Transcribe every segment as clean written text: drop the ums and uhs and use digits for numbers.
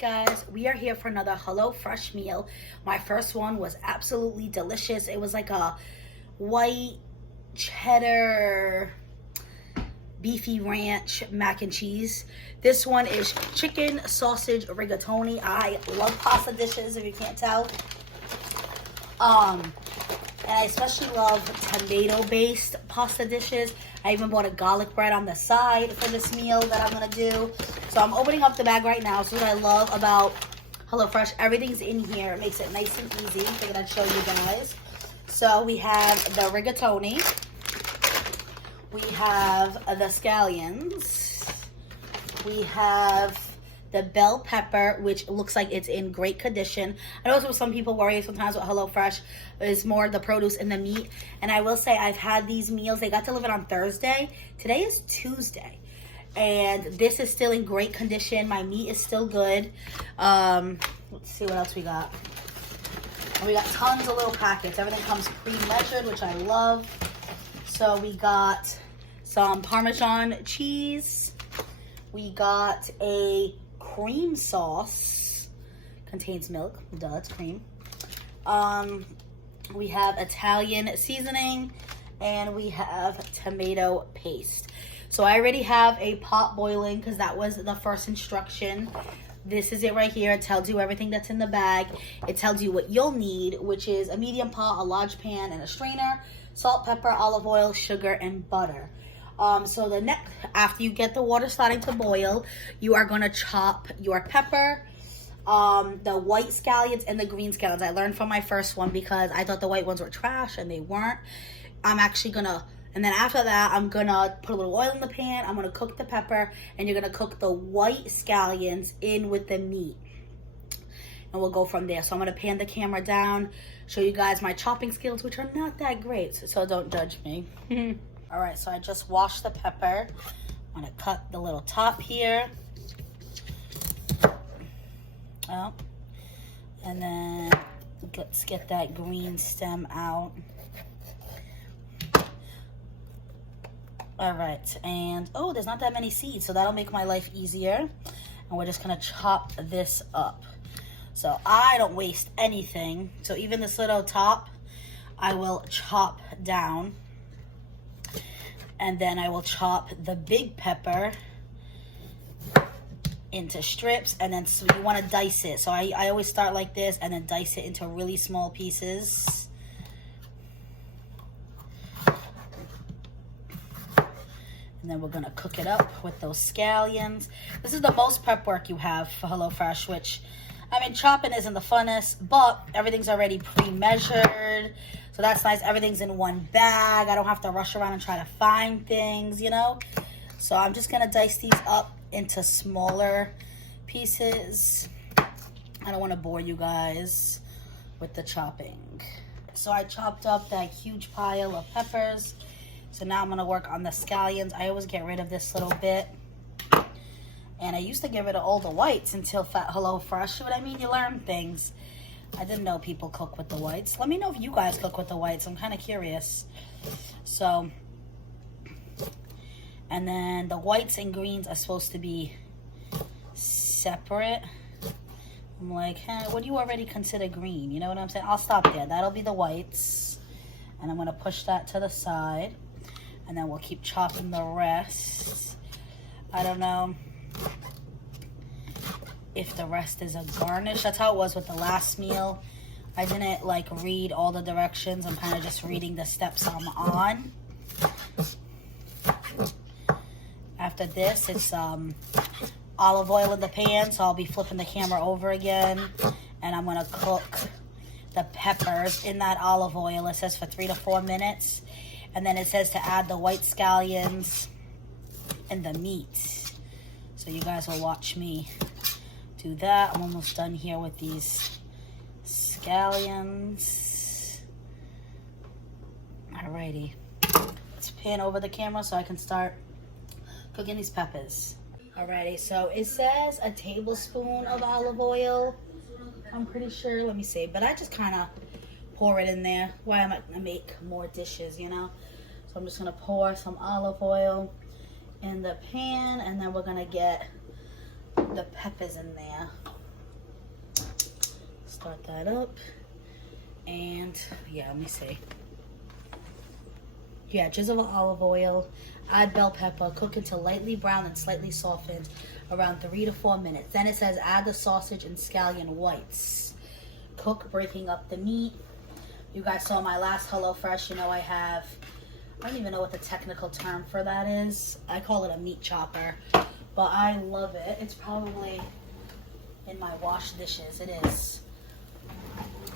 Guys, we are here for another HelloFresh meal. My first one was absolutely delicious. It was like a white cheddar beefy ranch mac and cheese. This one is chicken sausage rigatoni. I love pasta dishes, if you can't tell. And I especially love tomato-based pasta dishes. I even bought a garlic bread on the side for this meal that I'm gonna do. So I'm opening up the bag right now. So what I love about HelloFresh, everything's in here. It makes it nice and easy. Figured I'd show you guys. So we have the rigatoni. We have the scallions. We have the bell pepper, which looks like it's in great condition. I know some people worry sometimes with HelloFresh is more the produce and the meat. And I will say I've had these meals. They got delivered on Thursday. Today is Tuesday. And this is still in great condition. My meat is still good. Let's see what else we got. And we got tons of little packets. Everything comes pre-measured, which I love. So we got some Parmesan cheese. We got a cream sauce. Contains milk. Duh, it's cream. We have Italian seasoning. And we have tomato paste. So I already have a pot boiling because that was the first instruction. This is it right here. It tells you everything that's in the bag. It tells you what you'll need, which is a medium pot, a large pan, and a strainer, salt, pepper, olive oil, sugar, and butter. So the next, after you get the water starting to boil, you are gonna chop your pepper, the white scallions and the green scallions. I learned from my first one because I thought the white ones were trash and they weren't. I'm actually gonna, and then after that, I'm gonna put a little oil in the pan. I'm gonna cook the pepper, and you're gonna cook the white scallions in with the meat. And we'll go from there. So I'm gonna pan the camera down, show you guys my chopping skills, which are not that great, so don't judge me. All right, so I just washed the pepper. I'm gonna cut the little top here. Oh, and then let's get that green stem out. All right, and oh, there's not that many seeds, so that'll make my life easier. And we're just gonna chop this up. So I don't waste anything. So even this little top, I will chop down. And then I will chop the big pepper into strips, and then so you wanna dice it. So I always start like this and then dice it into really small pieces. And then we're gonna cook it up with those scallions. This is the most prep work you have for HelloFresh, which, I mean, chopping isn't the funnest, but everything's already pre-measured. So that's nice, everything's in one bag. I don't have to rush around and try to find things, you know? So I'm just gonna dice these up into smaller pieces. I don't wanna bore you guys with the chopping. So I chopped up that huge pile of peppers. So now I'm gonna work on the scallions. I always get rid of this little bit. And I used to get rid of all the whites until HelloFresh. But I mean, you learn things. I didn't know people cook with the whites. Let me know if you guys cook with the whites. I'm kind of curious. So, and then the whites and greens are supposed to be separate. I'm like, what do you already consider green? You know what I'm saying? I'll stop there. That'll be the whites. And I'm gonna push that to the side. And then we'll keep chopping the rest. I don't know if the rest is a garnish. That's how it was with the last meal. I didn't like read all the directions. I'm kind of just reading the steps I'm on. After this, it's olive oil in the pan, so I'll be flipping the camera over again. And I'm gonna cook the peppers in that olive oil. It says for 3 to 4 minutes. And then it says to add the white scallions and the meat. So you guys will watch me do that. I'm almost done here with these scallions. Alrighty. Let's pan over the camera so I can start cooking these peppers. Alrighty, so it says a tablespoon of olive oil. I'm pretty sure, let me see. But I just kind of pour it in there. Why am I gonna make more dishes, you know? So I'm just gonna pour some olive oil in the pan, and then we're gonna get the peppers in there. that up. And yeah, let me see. Yeah, drizzle of olive oil, add bell pepper, cook until lightly brown and slightly softened, around 3 to 4 minutes. Then it says add the sausage and scallion whites. Cook, breaking up the meat. You guys saw my last HelloFresh. You know I don't even know what the technical term for that is. I call it a meat chopper, but I love it. It's probably in my wash dishes. It is.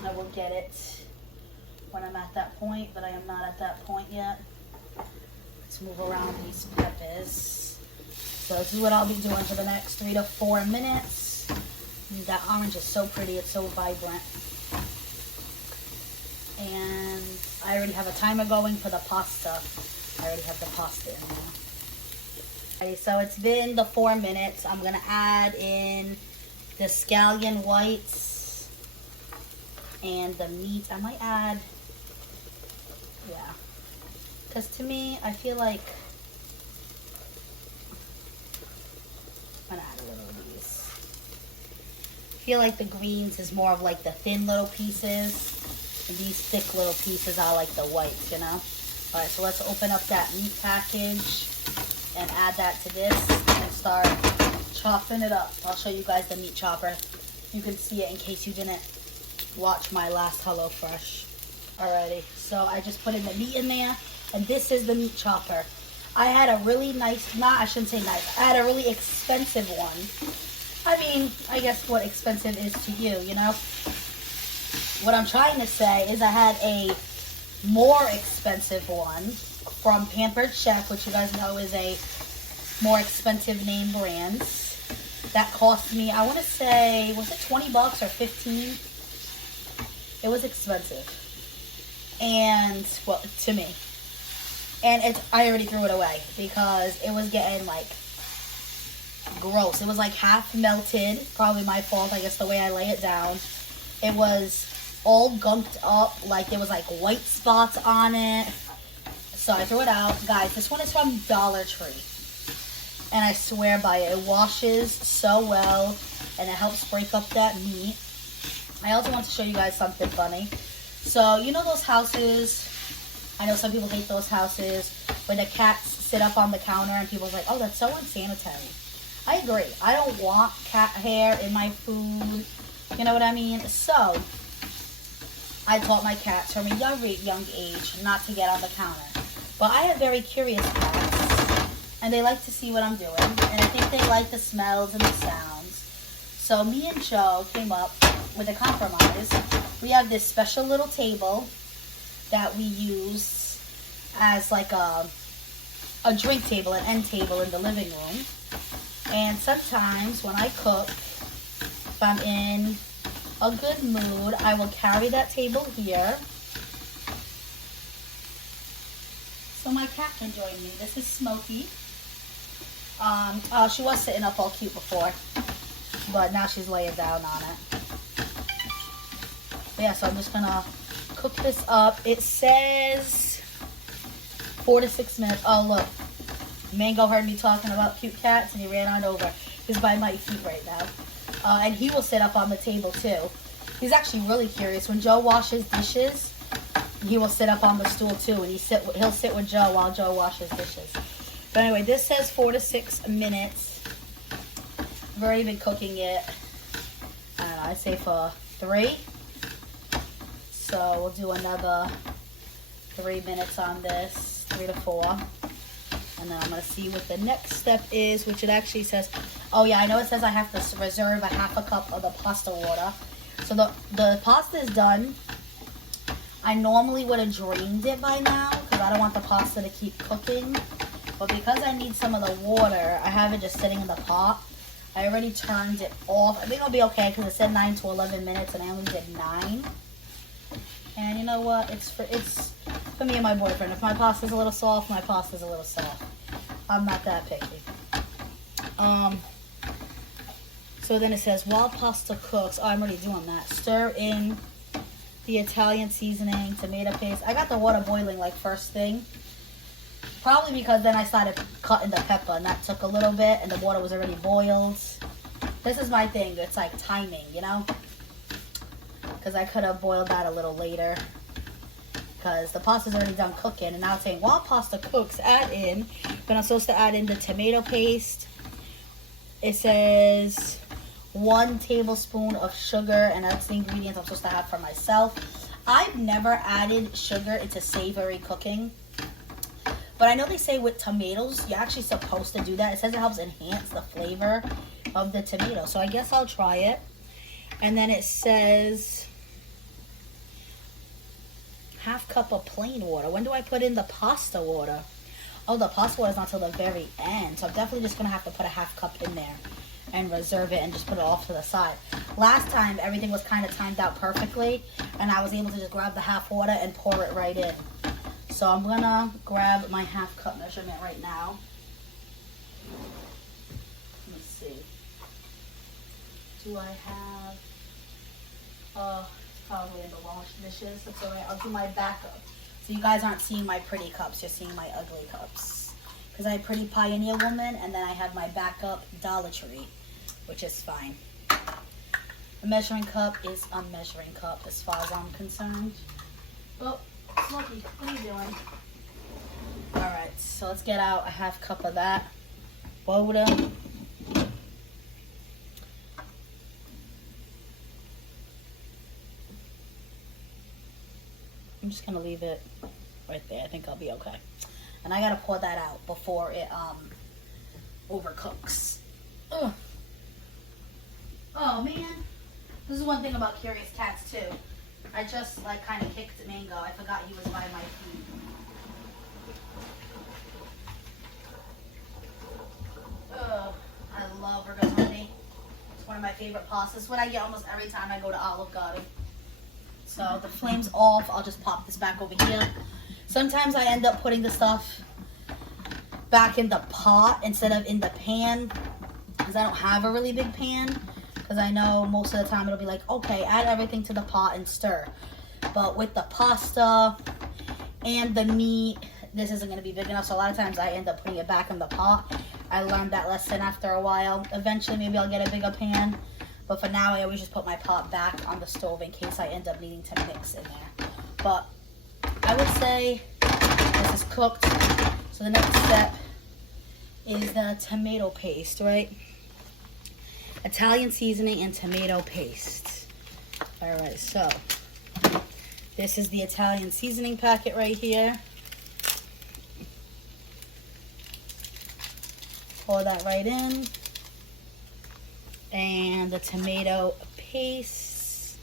I will get it when I'm at that point, but I am not at that point yet. Let's move around these peppers. So this is what I'll be doing for the next 3 to 4 minutes. And that orange is so pretty, it's so vibrant. And I already have a timer going for the pasta. I already have the pasta in there. Okay, so it's been the 4 minutes. I'm gonna add in the scallion whites and the meat. I might add, yeah, because to me, I feel like I'm gonna add a little of these. I feel like the greens is more of like the thin little pieces, and these thick little pieces are like the whites, you know? All right, so let's open up that meat package and add that to this and start chopping it up. I'll show you guys the meat chopper. You can see it in case you didn't watch my last HelloFresh. Alrighty, so I just put in the meat in there, and this is the meat chopper. I had a really nice, I shouldn't say nice, I had a really expensive one. I mean, I guess what expensive is to you, you know? What I'm trying to say is I had a more expensive one from Pampered Chef, which you guys know is a more expensive name brand. That cost me, I want to say, was it 20 bucks or 15? It was expensive. And, well, to me. And I already threw it away because it was getting, like, gross. It was, like, half melted. Probably my fault, I guess, the way I lay it down. It was all gunked up. Like, there was, like, white spots on it. So I threw it out. Guys, this one is from Dollar Tree. And I swear by it. It washes so well. And it helps break up that meat. I also want to show you guys something funny. So, you know those houses, I know some people hate those houses, where the cats sit up on the counter and people's like, oh, that's so unsanitary. I agree. I don't want cat hair in my food. You know what I mean? So, I taught my cats from a young age not to get on the counter. But I have very curious cats, and they like to see what I'm doing. And I think they like the smells and the sounds. So, me and Joe came up with a compromise. We have this special little table that we use as like a drink table, an end table in the living room. And sometimes when I cook, if I'm in a good mood, I will carry that table here. So my cat can join me. This is Smokey. She was sitting up all cute before, but now she's laying down on it. Yeah, so I'm just gonna cook this up. It says 4 to 6 minutes. Oh, look. Mango heard me talking about cute cats, and he ran on over. He's by my feet right now. And he will sit up on the table, too. He's actually really curious. When Joe washes dishes, he will sit up on the stool, too, and he'll sit with Joe while Joe washes dishes. But anyway, this says 4 to 6 minutes. I've already been cooking it, I don't know, I'd say for 3. So we'll do another 3 minutes on this, 3 to 4. And then I'm going to see what the next step is, which it actually says, oh yeah, I know it says I have to reserve a half a cup of the pasta water. So the pasta is done. I normally would have drained it by now because I don't want the pasta to keep cooking. But because I need some of the water, I have it just sitting in the pot. I already turned it off. I think it'll be okay because it said 9 to 11 minutes and I only did 9. And you know what? It's for me and my boyfriend. If my pasta's a little soft, my pasta's a little soft. I'm not that picky. So then it says, while pasta cooks, oh, I'm already doing that. Stir in the Italian seasoning, tomato paste. I got the water boiling like first thing. Probably because then I started cutting the pepper and that took a little bit and the water was already boiled. This is my thing. It's like timing, you know? because I could have boiled that a little later. Because the pasta's already done cooking. And now it's saying, while pasta cooks, add in. But I'm supposed to add in the tomato paste. It says 1 tablespoon of sugar. And that's the ingredients I'm supposed to have for myself. I've never added sugar into savory cooking. But I know they say with tomatoes, you're actually supposed to do that. It says it helps enhance the flavor of the tomato. So I guess I'll try it. And then it says 1/2 cup of plain water. When do I put in the pasta water? Oh, the pasta water is not till the very end. So I'm definitely just going to have to put a 1/2 cup in there and reserve it and just put it off to the side. Last time, everything was kind of timed out perfectly. And I was able to just grab the 1/2 water and pour it right in. So I'm going to grab my 1/2 cup measurement right now. Let me see. Do I have... it's probably in the wash dishes. That's alright. I'll do my backup. So you guys aren't seeing my pretty cups. You're seeing my ugly cups. Because I have Pretty Pioneer Woman, and then I have my backup Dollar Tree, which is fine. A measuring cup is a measuring cup as far as I'm concerned. Oh, Smokey, what are you doing? Alright, so let's get out a 1/2 cup of that. Water. I'm just gonna leave it right there. I think I'll be okay. And I gotta pour that out before it overcooks. Ugh. Oh man, this is one thing about Curious Cats too. I just like kind of kicked Mango. I forgot he was by my feet. Ugh, I love rigatoni. It's one of my favorite pastas. It's what I get almost every time I go to Olive Garden. So the flame's off. I'll just pop this back over here. Sometimes I end up putting the stuff back in the pot instead of in the pan because I don't have a really big pan. Because I know most of the time it'll be like, okay, add everything to the pot and stir. But with the pasta and the meat, this isn't going to be big enough. So a lot of times I end up putting it back in the pot. I learned that lesson after a while. Eventually maybe I'll get a bigger pan. But for now, I always just put my pot back on the stove in case I end up needing to mix in there. But I would say this is cooked. So the next step is the tomato paste, right? Italian seasoning and tomato paste. All right, so this is the Italian seasoning packet right here. Pour that right in. And the tomato paste.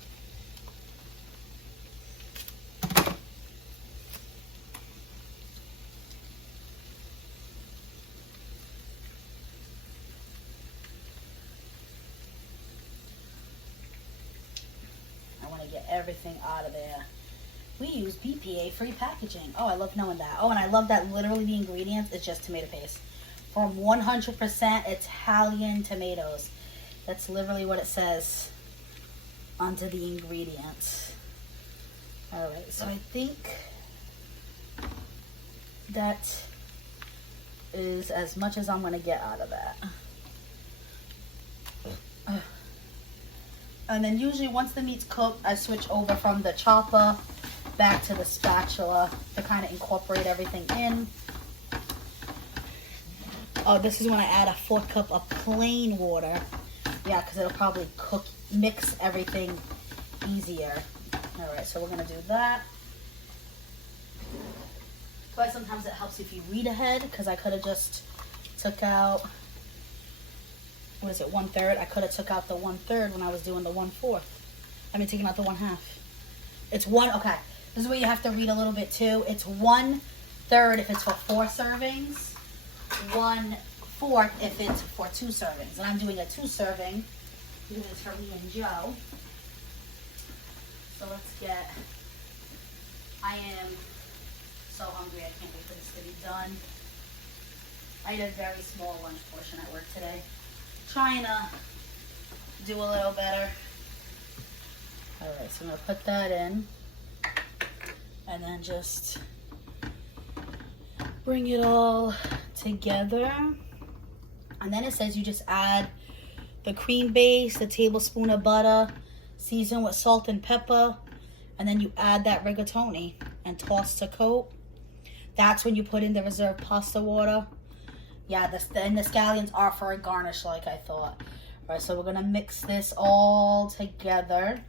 I want to get everything out of there. We use BPA-free packaging. Oh, I love knowing that. Oh, and I love that literally the ingredients is just tomato paste. From 100% Italian tomatoes. That's literally what it says onto the ingredients. Alright, so I think that is as much as I'm going to get out of that. And then usually once the meat's cooked, I switch over from the chopper back to the spatula to kind of incorporate everything in. Oh, this is when I add a 4th cup of plain water. Yeah, because it'll probably mix everything easier. Alright, so we're going to do that. But sometimes it helps if you read ahead, because I could have just took out, what is it, 1/3? I could have took out the 1/3 when I was doing the 1/4. I mean, taking out the 1/2. It's okay. This is where you have to read a little bit too. It's 1/3 if it's for 4 servings. 1/4 if it's for 2 servings. And I'm doing a 2 serving. Doing this for me and Joe. So let's get, I am so hungry. I can't wait for this to be done. I had a very small lunch portion at work today. Trying to do a little better. Alright, so I'm going to put that in. And then just bring it all together. And then it says you just add the cream base, a tablespoon of butter, season with salt and pepper, and then you add that rigatoni and toss to coat. That's when you put in the reserved pasta water. Yeah, and the scallions are for a garnish like I thought. All right, so we're gonna mix this all together.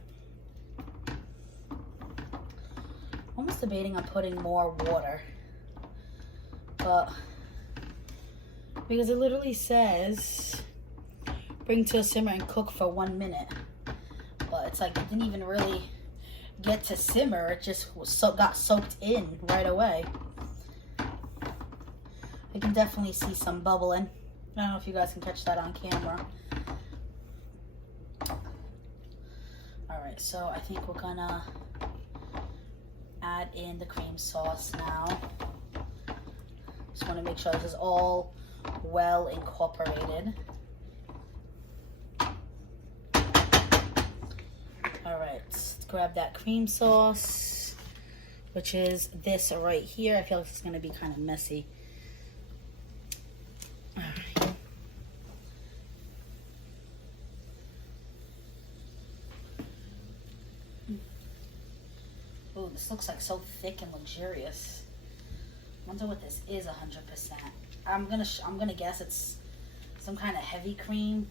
Almost debating on putting more water, but because it literally says bring to a simmer and cook for 1 minute, but it's like it didn't even really get to simmer. It just got soaked in right away. I can definitely see some bubbling. I don't know if you guys can catch that on camera. All right, so I think we're gonna add in the cream sauce now. Just want to make sure this is all well incorporated. All right, let's grab that cream sauce, which is this right here. I feel like it's gonna be kind of messy. All right. Oh, this looks like so thick and luxurious. I wonder what this is 100%. I'm gonna guess it's some kind of heavy cream,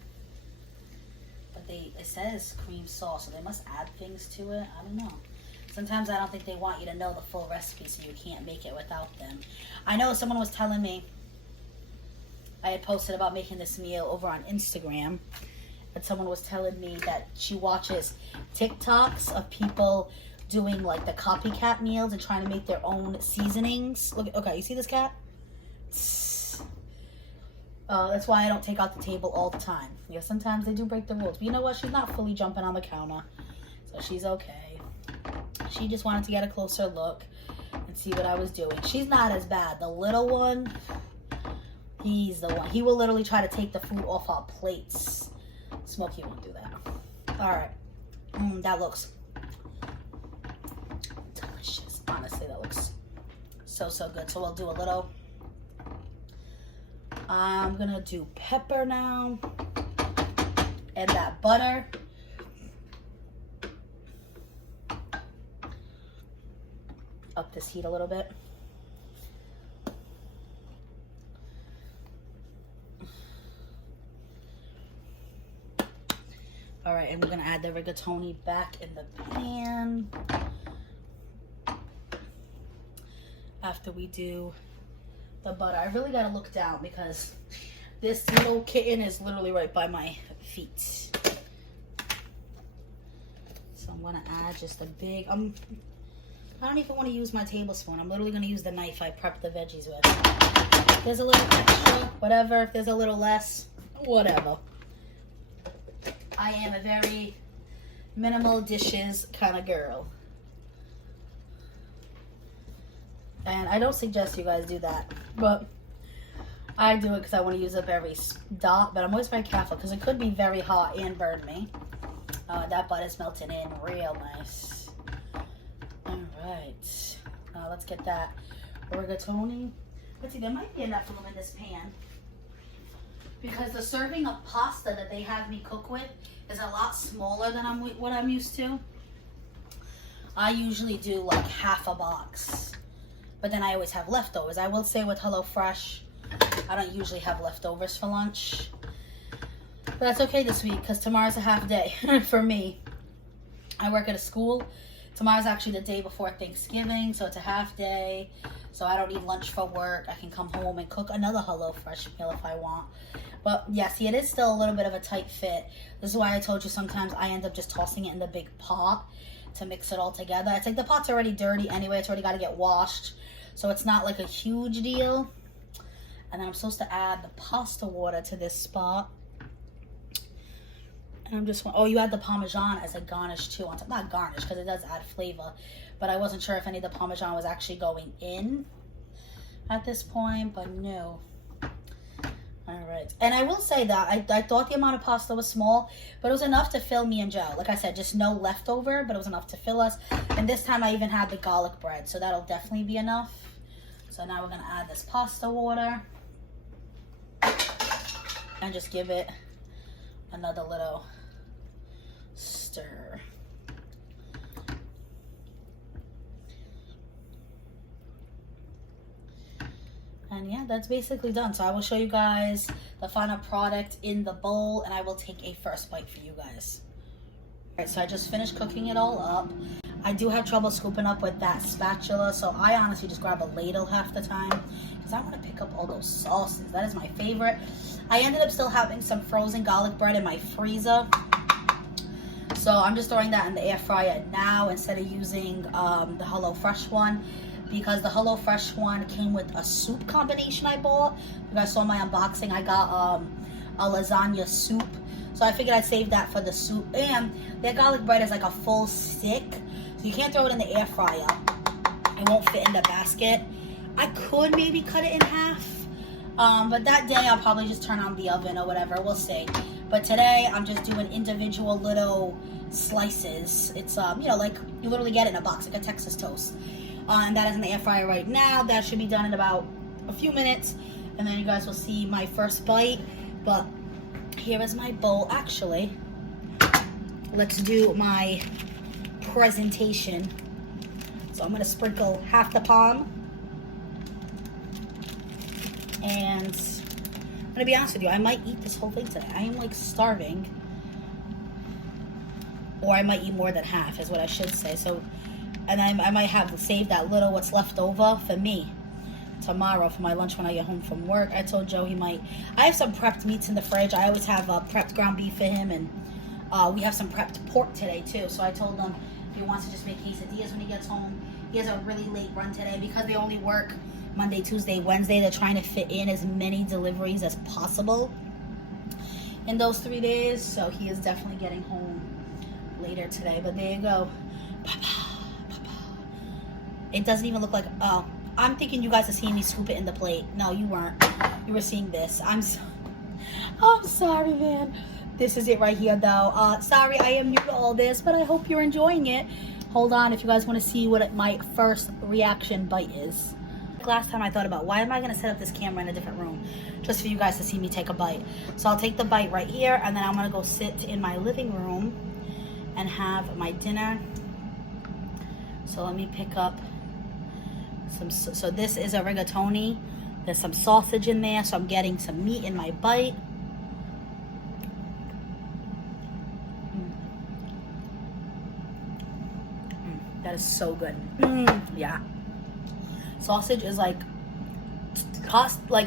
but it says cream sauce, so they must add things to it. I don't know. Sometimes I don't think they want you to know the full recipe, so you can't make it without them. I know someone was telling me, I had posted about making this meal over on Instagram, and someone was telling me that she watches TikToks of people doing like the copycat meals and trying to make their own seasonings. Look, okay, you see this cat? That's why I don't take out the table all the time. Yeah, sometimes they do break the rules, but you know what? She's not fully jumping on the counter, so she's okay. She just wanted to get a closer look and see what I was doing. She's not as bad. The little one, he's the one. He will literally try to take the food off our plates. Smokey won't do that. All right, that looks delicious. Honestly, that looks so good. So we'll do a little. I'm gonna do pepper now, and that butter. Up this heat a little bit. All right, and we're gonna add the rigatoni back in the pan after we do the butter. I really gotta look down because this little kitten is literally right by my feet. So I'm gonna add just a big, I don't even want to use my tablespoon. I'm literally gonna use the knife I prepped the veggies with. If there's a little extra, whatever. If there's a little less, whatever. I am a very minimal dishes kind of girl. And I don't suggest you guys do that, but I do it because I want to use up every dot, but I'm always very careful because it could be very hot and burn me. That butter's melting in real nice. All right, let's get that rigatoni. Let's see, there might be enough room in this pan because the serving of pasta that they have me cook with is a lot smaller than what I'm used to. I usually do like half a box, but then I always have leftovers. I will say with HelloFresh, I don't usually have leftovers for lunch, but that's okay this week because tomorrow's a half day for me. I work at a school. Tomorrow's actually the day before Thanksgiving, so it's a half day. So I don't need lunch for work. I can come home and cook another HelloFresh meal if I want. But yeah, see, it is still a little bit of a tight fit. This is why I told you sometimes I end up just tossing it in the big pot to mix it all together. It's like the pot's already dirty anyway. It's already got to get washed. So it's not like a huge deal. And then I'm supposed to add the pasta water to this spot. And I'm just, oh, you add the Parmesan as a garnish too. On top. Not garnish, because it does add flavor. But I wasn't sure if any of the Parmesan was actually going in at this point, but no. All right. And I will say that I thought the amount of pasta was small, but it was enough to fill me and Joe. Like I said, just no leftover, but it was enough to fill us. And this time I even had the garlic bread, so that'll definitely be enough. So now we're going to add this pasta water and just give it another little stir. And yeah, that's basically done. So I will show you guys the final product in the bowl, and I will take a first bite for you guys. All right, so I just finished cooking it all up. I do have trouble scooping up with that spatula, so I honestly just grab a ladle half the time because I want to pick up all those sauces. That is my favorite. I ended up still having some frozen garlic bread in my freezer, so I'm just throwing that in the air fryer now instead of using the HelloFresh one, because the HelloFresh one came with a soup combination I bought. You guys saw my unboxing. I got a lasagna soup, so I figured I'd save that for the soup. And their garlic bread is like a full stick, so you can't throw it in the air fryer. It won't fit in the basket. I could maybe cut it in half, but that day I'll probably just turn on the oven or whatever. We'll see. But today I'm just doing individual little slices. It's you know, like you literally get it in a box, like a Texas toast. And that is in the air fryer right now. That should be done in about a few minutes, and then you guys will see my first bite. But here is my bowl. Actually, let's do my presentation. So I'm gonna sprinkle half the palm, and I'm gonna be honest with you, I might eat this whole thing today. I am like starving, or I might eat more than half is what I should say. So, and then I might have to save that little what's left over for me tomorrow for my lunch when I get home from work. I told Joe he might. I have some prepped meats in the fridge. I always have prepped ground beef for him, and we have some prepped pork today too. So I told him if he wants to just make quesadillas when he gets home. He has a really late run today because they only work Monday, Tuesday, Wednesday. They're trying to fit in as many deliveries as possible in those 3 days. So he is definitely getting home later today. But there you go. It doesn't even look like, oh, I'm thinking you guys are seeing me scoop it in the plate. No, you weren't. You were seeing this. I'm sorry, man. This is it right here, though. Sorry, I am new to all this, but I hope you're enjoying it. Hold on, if you guys want to see what my first reaction bite is. Last time I thought about, why am I going to set up this camera in a different room? Just for you guys to see me take a bite. So I'll take the bite right here, and then I'm going to go sit in my living room and have my dinner. So let me pick up some, so this is a rigatoni. There's some sausage in there, so I'm getting some meat in my bite. That is so good. Yeah. Sausage is like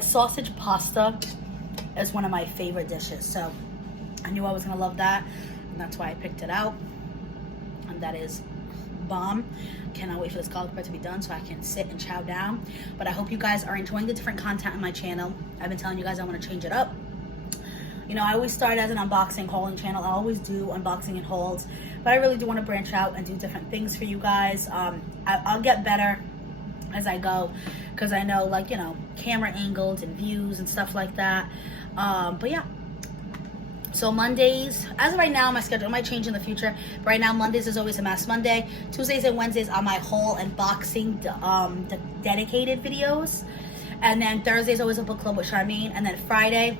sausage pasta is one of my favorite dishes. So I knew I was gonna love that, and that's why I picked it out. And that is bomb. Cannot wait for this garlic bread to be done so I can sit and chow down. But I hope you guys are enjoying the different content on my channel. I've been telling you guys I want to change it up. You know, I always start as an unboxing hauling channel. I always do unboxing and hauls, but I really do want to branch out and do different things for you guys. I'll get better as I go, because I know, like, you know, camera angles and views and stuff like that. But yeah, so Mondays, as of right now, my schedule might change in the future. But right now, Mondays is always a Mass Monday. Tuesdays and Wednesdays are my haul and boxing the dedicated videos, and then Thursday is always a book club with Charmaine, and then Friday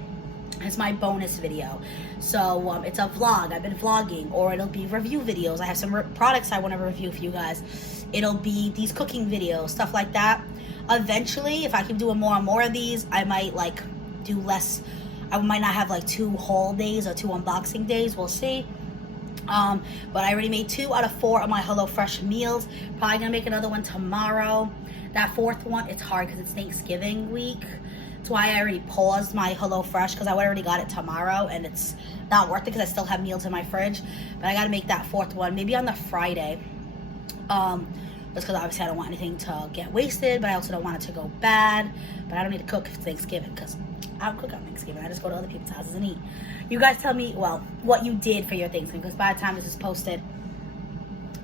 is my bonus video. So it's a vlog. I've been vlogging, or it'll be review videos. I have some products I want to review for you guys. It'll be these cooking videos, stuff like that. Eventually, if I keep doing more and more of these, I might like do less. I might not have like 2 haul days or 2 unboxing days. We'll see. But I already made 2 out of 4 of my HelloFresh meals. Probably gonna make another one tomorrow. That 4th one, it's hard because it's Thanksgiving week. That's why I already paused my HelloFresh, because I already got it tomorrow, and it's not worth it because I still have meals in my fridge. But I got to make that 4th one maybe on the Friday. Just because obviously I don't want anything to get wasted, but I also don't want it to go bad. But I don't need to cook for Thanksgiving, because I don't cook on Thanksgiving. I just go to other people's houses and eat. You guys tell me, well, what you did for your Thanksgiving, because by the time this is posted,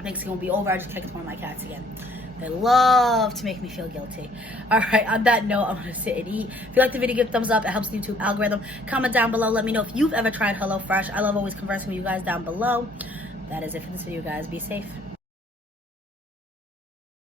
Thanksgiving will be over. I just kicked one of my cats again. They love to make me feel guilty. All right, on that note, I'm going to sit and eat. If you like the video, give a thumbs up. It helps the YouTube algorithm. Comment down below. Let me know if you've ever tried HelloFresh. I love always conversing with you guys down below. That is it for this video, guys. Be safe.